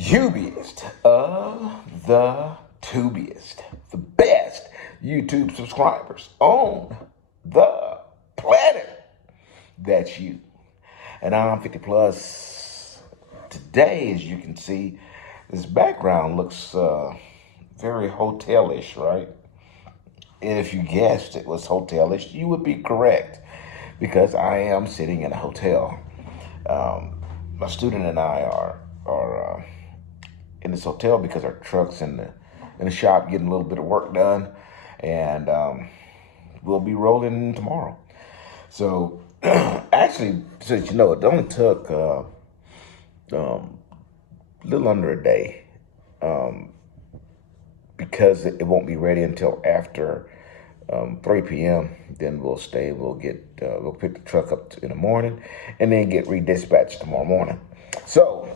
Ubiest of the tubiest, the best YouTube subscribers on the planet. That's you. And I'm 50 plus. Today, as you can see, this background looks very hotelish, right? And if you guessed it was hotelish, you would be correct, because I am sitting in a hotel. My student and I are in this hotel because our truck's in the shop getting a little bit of work done, and we'll be rolling tomorrow. So actually, so that you know, it only took a little under a day, because it won't be ready until after 3 p.m. Then we'll stay. We'll pick the truck up in the morning, and then get redispatched tomorrow morning. So,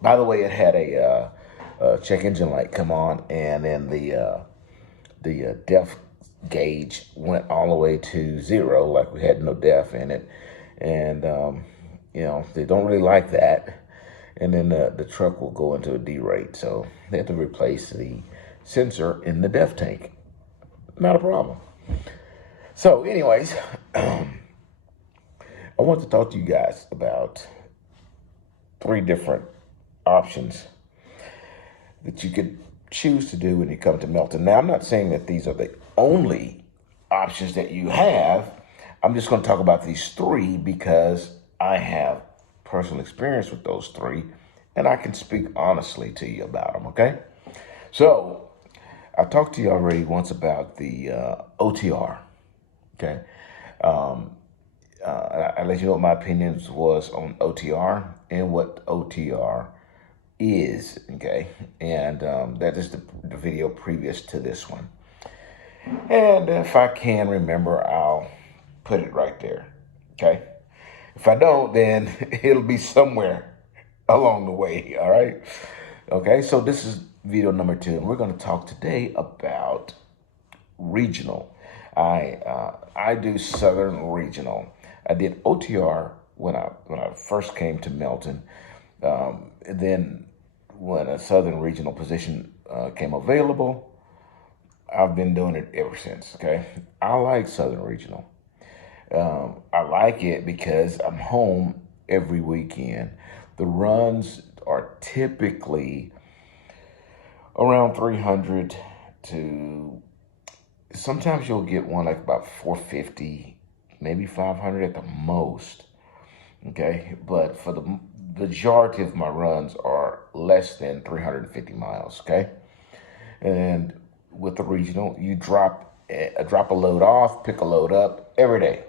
by the way, it had a check engine light come on, and then the def gauge went all the way to 0, like we had no def in it, and they don't really like that. And then the truck will go into a D-rate, so they have to replace the sensor in the def tank. Not a problem. So anyways, I want to talk to you guys about 3 different options that you could choose to do when you come to Melton. Now, I'm not saying that these are the only options that you have. I'm just going to talk about these 3 because I have personal experience with those 3, and I can speak honestly to you about them, okay? So, I talked to you already once about the OTR, okay? I let you know what my opinions was on OTR and what OTR is, okay? And that is the video previous to this one. And if I can remember, I'll put it right there, okay? If I don't, then it'll be somewhere along the way, all right? Okay, so this is video number 2, and we're going to talk today about regional. I do Southern Regional. I did OTR when I first came to Melton. Then when a Southern Regional position came available, I've been doing it ever since, okay? I like Southern Regional. I like it because I'm home every weekend. The runs are typically around 300 to, sometimes you'll get one like about 450, maybe 500 at the most, okay? But for the majority of my runs are less than 350 miles, okay? And with the regional, you drop a load off, pick a load up every day.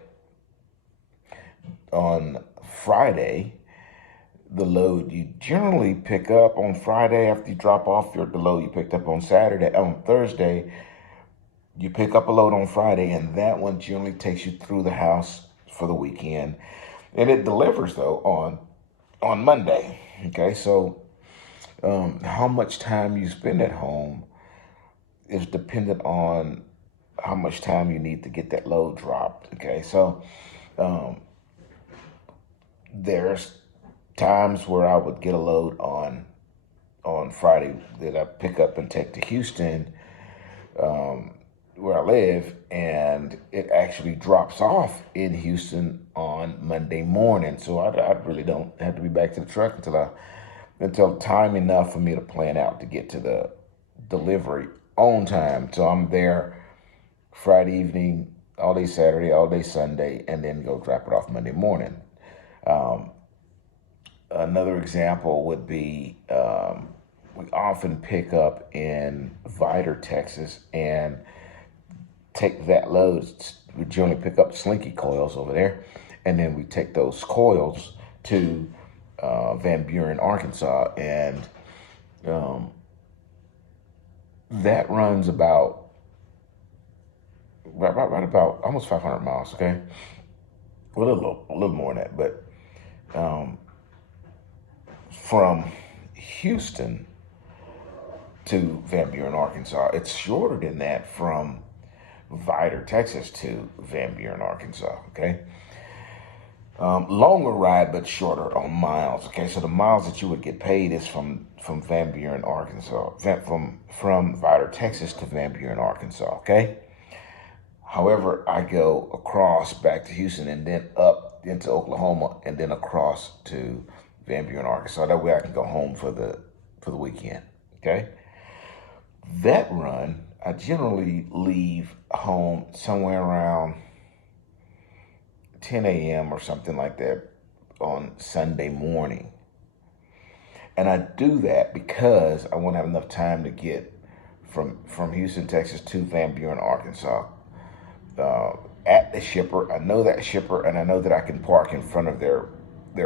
On Friday, the load you generally pick up on Friday after you drop off the load you picked up on Thursday, you pick up a load on Friday, and that one generally takes you through the house for the weekend. And it delivers, though, on Monday, okay? So how much time you spend at home is dependent on how much time you need to get that load dropped, okay? So there's times where I would get a load on Friday that I pick up and take to Houston, where I live, and it actually drops off in Houston on Monday morning. So I really don't have to be back to the truck until time enough for me to plan out to get to the delivery on time. So I'm there Friday evening, all day Saturday, all day Sunday, and then go drop it off Monday morning. Another example would be we often pick up in Vidor, Texas, and take that load. We generally pick up slinky coils over there, and then we take those coils to Van Buren, Arkansas, and that runs about right about almost 500 miles. Okay, a little more than that, but from Houston to Van Buren, Arkansas, it's shorter than that from Vidor, Texas to Van Buren, Arkansas, okay? Longer ride, but shorter on miles. Okay, so the miles that you would get paid is from Van Buren, Arkansas, from Vidor, Texas to Van Buren, Arkansas. Okay. However, I go across back to Houston and then up into Oklahoma and then across to Van Buren, Arkansas. That way I can go home for the weekend. Okay. That run, I generally leave home somewhere around 10 a.m. or something like that on Sunday morning. And I do that because I want to have enough time to get from Houston, Texas to Van Buren, Arkansas. At the shipper, I know that shipper, and I know that I can park in front of their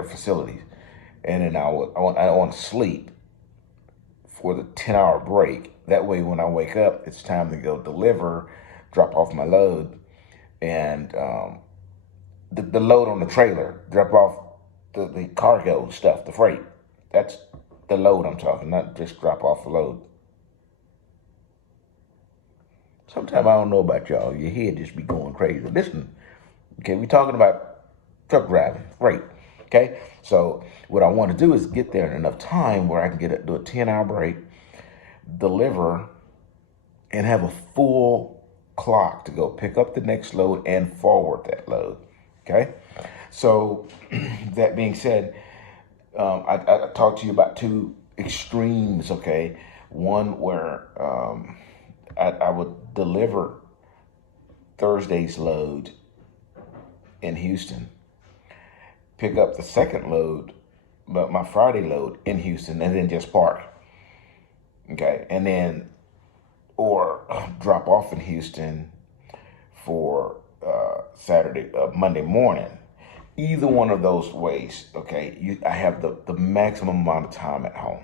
facilities. And then I want to sleep for the 10-hour break. That way, when I wake up, it's time to go deliver, drop off my load, and the load on the trailer, drop off the cargo stuff, the freight. That's the load I'm talking, not just drop off the load. Sometimes I don't know about y'all, your head just be going crazy. Listen, okay, we're talking about truck driving, freight, okay? So what I want to do is get there in enough time where I can do a 10-hour break, deliver, and have a full clock to go pick up the next load and forward that load, okay? So that being said, I talked to you about two extremes, okay? One where I would deliver Thursday's load in Houston, pick up the second load, but my Friday load in Houston, and then just park, okay? And then, or drop off in Houston for Monday morning. Either one of those ways, okay, I have the maximum amount of time at home.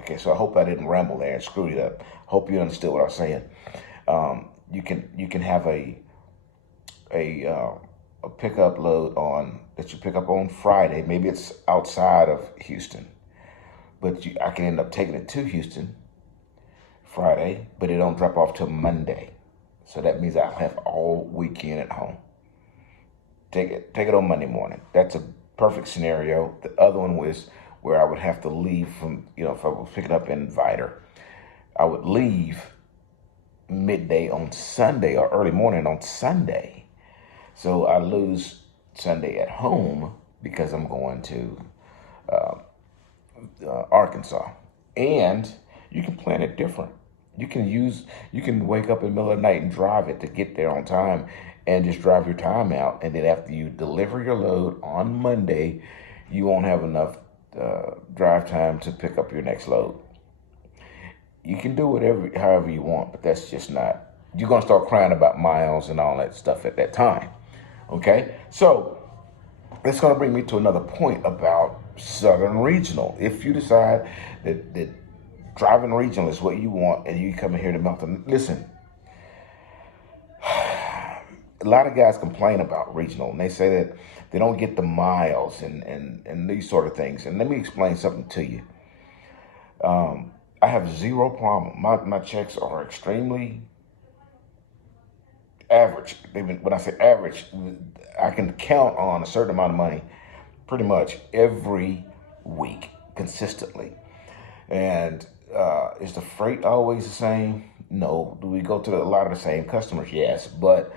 Okay, so I hope I didn't ramble there and screw it up. Hope you understood what I was saying. You can have a pickup load that you pick up on Friday. Maybe it's outside of Houston, but I can end up taking it to Houston Friday, but it don't drop off till Monday. So that means I'll have all weekend at home. Take it on Monday morning. That's a perfect scenario. The other one was where I would have to leave from, if I was picking up in Vidor, I would leave midday on Sunday or early morning on Sunday. So I lose Sunday at home because I'm going to Arkansas. And you can plan it different. You can wake up in the middle of the night and drive it to get there on time and just drive your time out. And then after you deliver your load on Monday, you won't have enough drive time to pick up your next load. You can do it however you want, but that's just not, you're going to start crying about miles and all that stuff at that time. Okay? So that's going to bring me to another point about Southern Regional. If you decide that driving regional is what you want and you come in here to Melton, listen, a lot of guys complain about regional and they say that they don't get the miles and these sort of things. And let me explain something to you. I have zero problem. My checks are extremely average. When I say average, I can count on a certain amount of money pretty much every week consistently. And is the freight always the same? No. Do we go to a lot of the same customers? Yes. But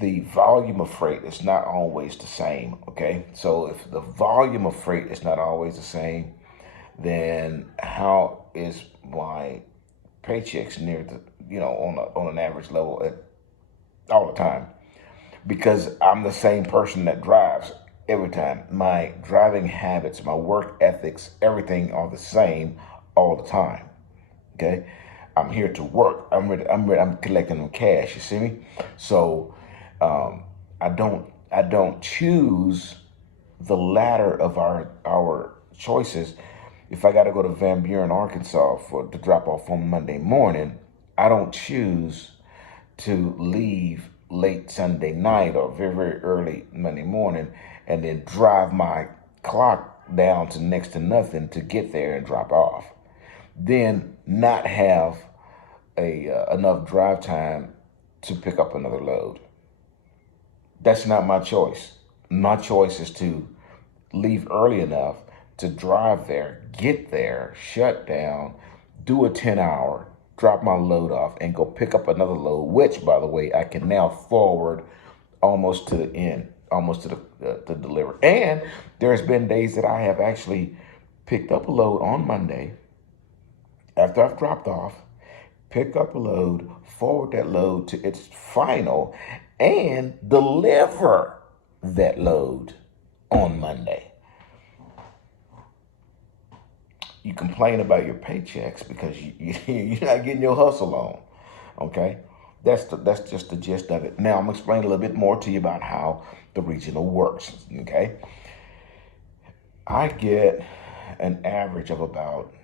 the volume of freight is not always the same, okay? So if the volume of freight is not always the same, then how is my paychecks near the, on an average level all the time? Because I'm the same person that drives every time. My driving habits, my work ethics, everything are the same all the time, okay? I'm here to work. I'm collecting cash, you see me? So I don't choose the latter of our choices. If I got to go to Van Buren, Arkansas to drop off on Monday morning, I don't choose to leave late Sunday night or very, very early Monday morning and then drive my clock down to next to nothing to get there and drop off. Then not have enough drive time to pick up another load. That's not my choice. my choice is to leave early enough to drive there, get there, shut down, do a 10-hour, drop my load off, and go pick up another load, which, by the way, I can now forward almost to the end, almost to the deliver. And there's been days that I have actually picked up a load on Monday after I've dropped off, pick up a load, forward that load to its final, and deliver that load on Monday. You complain about your paychecks because you're not getting your hustle on, okay? That's just the gist of it. Now, I'm going to explain a little bit more to you about how the regional works, okay? I get an average of about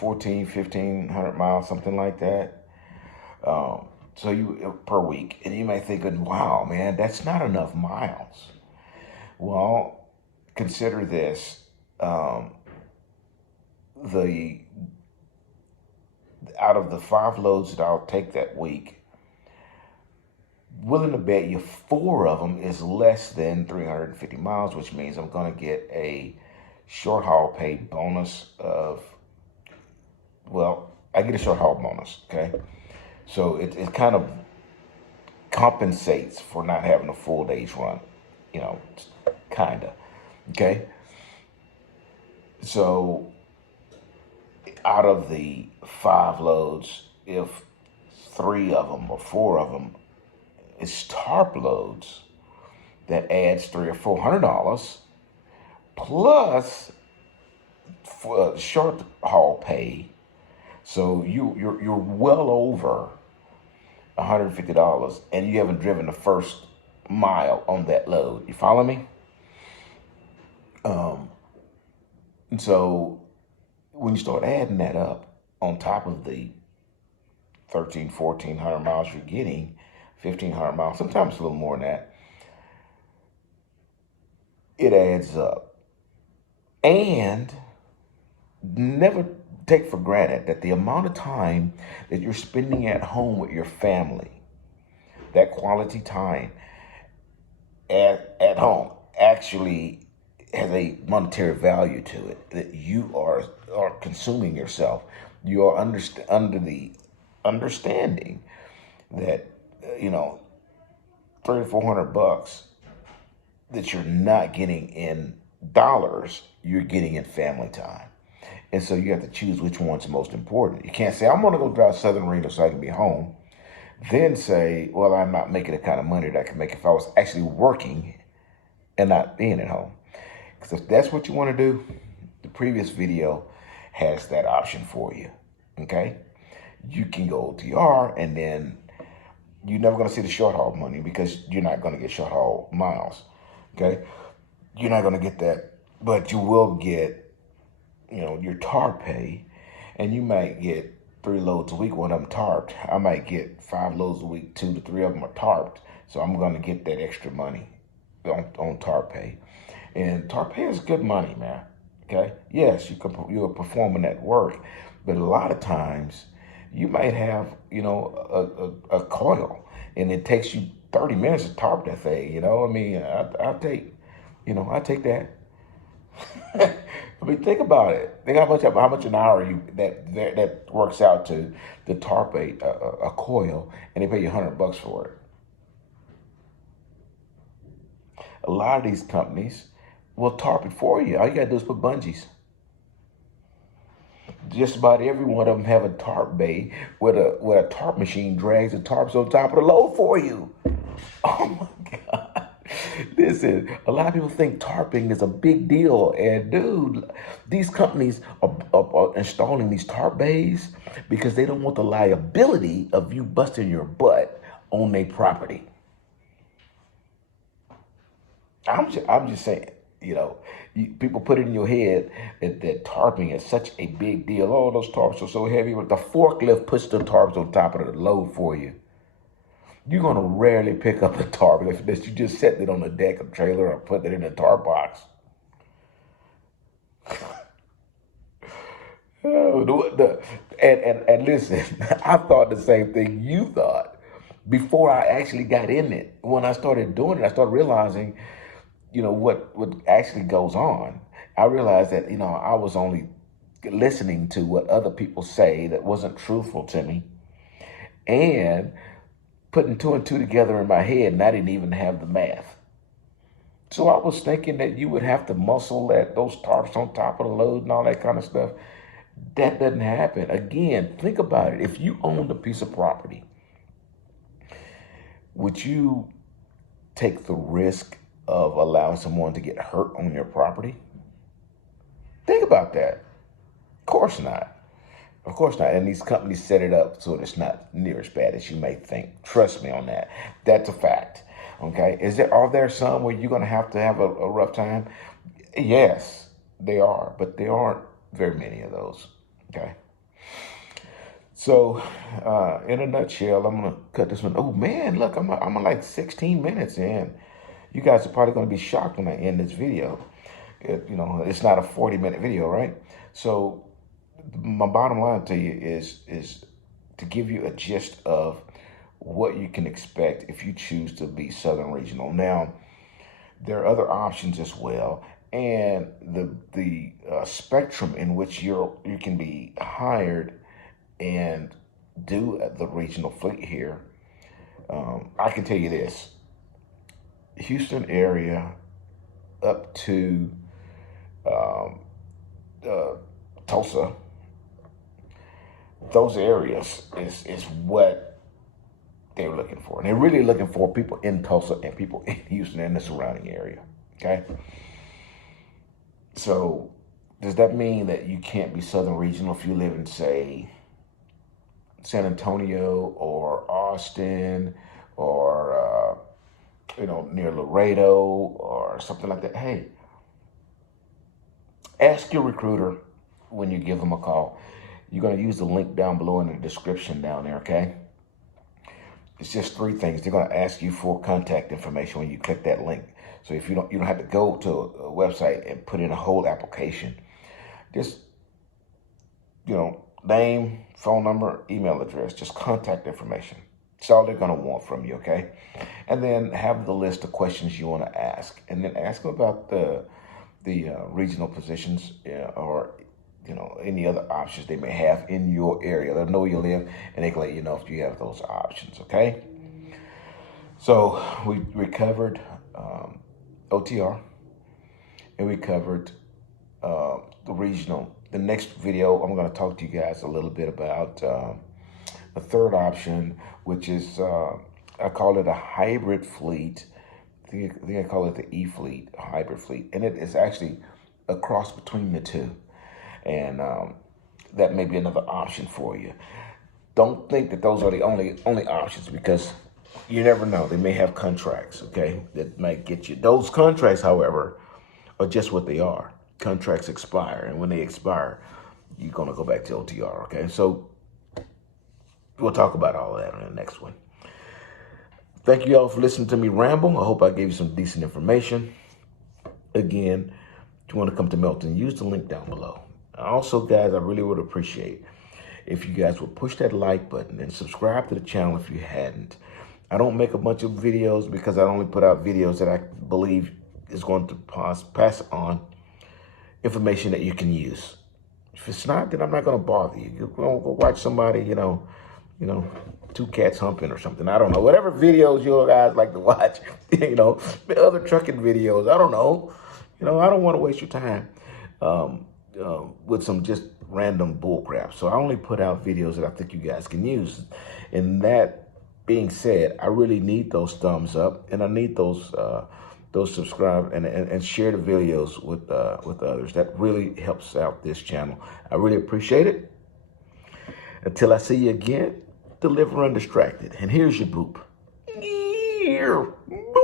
1,500 miles, something like that. So you per week, and you may think, wow, man, that's not enough miles. Well, consider this. The out of the 5 loads that I'll take that week, willing to bet you 4 of them is less than 350 miles, which means I'm going to get a short haul pay bonus of, well, I get a short haul bonus, okay? So it kind of compensates for not having a full day's run, kind of, okay? So out of the 5 loads, if 3 of them or 4 of them is tarp loads, that adds $300 or $400 plus for short haul pay. So you're well over $150, and you haven't driven the first mile on that load. You follow me? And so when you start adding that up on top of the 1,400 miles you're getting, 1,500 miles, sometimes a little more than that, it adds up. And never take for granted that the amount of time that you're spending at home with your family, that quality time at home, actually has a monetary value to it, that you are consuming yourself. You are under the understanding that, $300 or $400 that you're not getting in dollars, you're getting in family time. And so you have to choose which one's most important. You can't say, I'm going to go drive Southern Reno so I can be home. Then say, well, I'm not making the kind of money that I can make if I was actually working and not being at home. Because if that's what you want to do, the previous video has that option for you, okay? You can go OTR, and then you're never going to see the short haul money because you're not going to get short haul miles, okay? You're not going to get that, but you will get, your tarp pay, and you might get 3 loads a week, one of them tarped. I might get 5 loads a week, 2 to 3 of them are tarped, so I'm going to get that extra money on tarp pay. And tarp pay is good money, man, okay? Yes, you're performing that work, but a lot of times you might have, a coil, and it takes you 30 minutes to tarp that thing, I mean, I'll take that. I mean, think about it. Think how much an hour that works out to tarp a coil, and they pay you $100 for it. A lot of these companies will tarp it for you. All you gotta do is put bungees. Just about every one of them have a tarp bay where a tarp machine drags the tarps on top of the load for you. Oh my God. Listen, a lot of people think tarping is a big deal. And dude, these companies are installing these tarp bays because they don't want the liability of you busting your butt on their property. I'm just saying, people put it in your head that tarping is such a big deal. Oh, those tarps are so heavy, but the forklift puts the tarps on top of the load for you. You're going to rarely pick up a tarp if you just set it on the deck of the trailer or put it in a tarp box. And listen, I thought the same thing you thought. before I actually got in it. When I started doing it, I started realizing, what actually goes on. I realized that, I was only listening to what other people say that wasn't truthful to me, and putting two and two together in my head, and I didn't even have the math. So I was thinking that you would have to muscle those tarps on top of the load and all that kind of stuff. That doesn't happen. Again, think about it. If you owned a piece of property, would you take the risk of allowing someone to get hurt on your property? Think about that. Of course not. Of course not. And these companies set it up so that it's not near as bad as you may think. Trust me on that. That's a fact. Okay. Are there some where you're going to have a rough time? Yes, they are, but there aren't very many of those. Okay. So, in a nutshell, I'm going to cut this one. Oh man, look, I'm like 16 minutes in. You guys are probably going to be shocked when I end this video. It's not a 40-minute video, right? So my bottom line to you is to give you a gist of what you can expect if you choose to be Southern Regional. Now, there are other options as well, and the spectrum in which you can be hired and do the regional fleet here. I can tell you this: Houston area up to Tulsa, those areas is what they're looking for. And they're really looking for people in Tulsa and people in Houston and the surrounding area, okay? So does that mean that you can't be Southern Regional if you live in, say, San Antonio or Austin or, near Laredo or something like that? Hey, ask your recruiter when you give them a call. You're going to use the link down below in the description down there, okay? It's just 3 things. They're going to ask you for contact information when you click that link. So if you don't have to go to a website and put in a whole application. Just, name, phone number, email address, just contact information. That's all they're going to want from you, okay? And then have the list of questions you want to ask. And then ask them about the regional positions or any other options they may have in your area. They'll know where you live, and they can let you know if you have those options, okay? So we covered OTR, and we covered the regional. The next video, I'm going to talk to you guys a little bit about the third option, which is, I call it a hybrid fleet. I think I call it the E-fleet, a hybrid fleet. And it is actually a cross between the two. And that may be another option for you. Don't think that those are the only options, because you never know. They may have contracts, okay, that might get you. Those contracts, however, are just what they are. Contracts expire, and when they expire, you're going to go back to OTR, okay? So we'll talk about all of that in the next one. Thank you all for listening to me ramble. I hope I gave you some decent information. Again, if you want to come to Melton, use the link down below. Also, guys, I really would appreciate if you guys would push that like button and subscribe to the channel if you hadn't. I don't make a bunch of videos because I only put out videos that I believe is going to pass on information that you can use. If it's not, then I'm not going to bother you. You're going to go watch somebody, 2 cats humping or something. I don't know. Whatever videos you guys like to watch, other trucking videos. I don't know. I don't want to waste your time with some just random bull crap. So I only put out videos that I think you guys can use. And that being said, I really need those thumbs up, and I need those subscribe and share the videos with others. That really helps out this channel. I really appreciate it. Until I see you again, deliver undistracted. And here's your boop. Boop.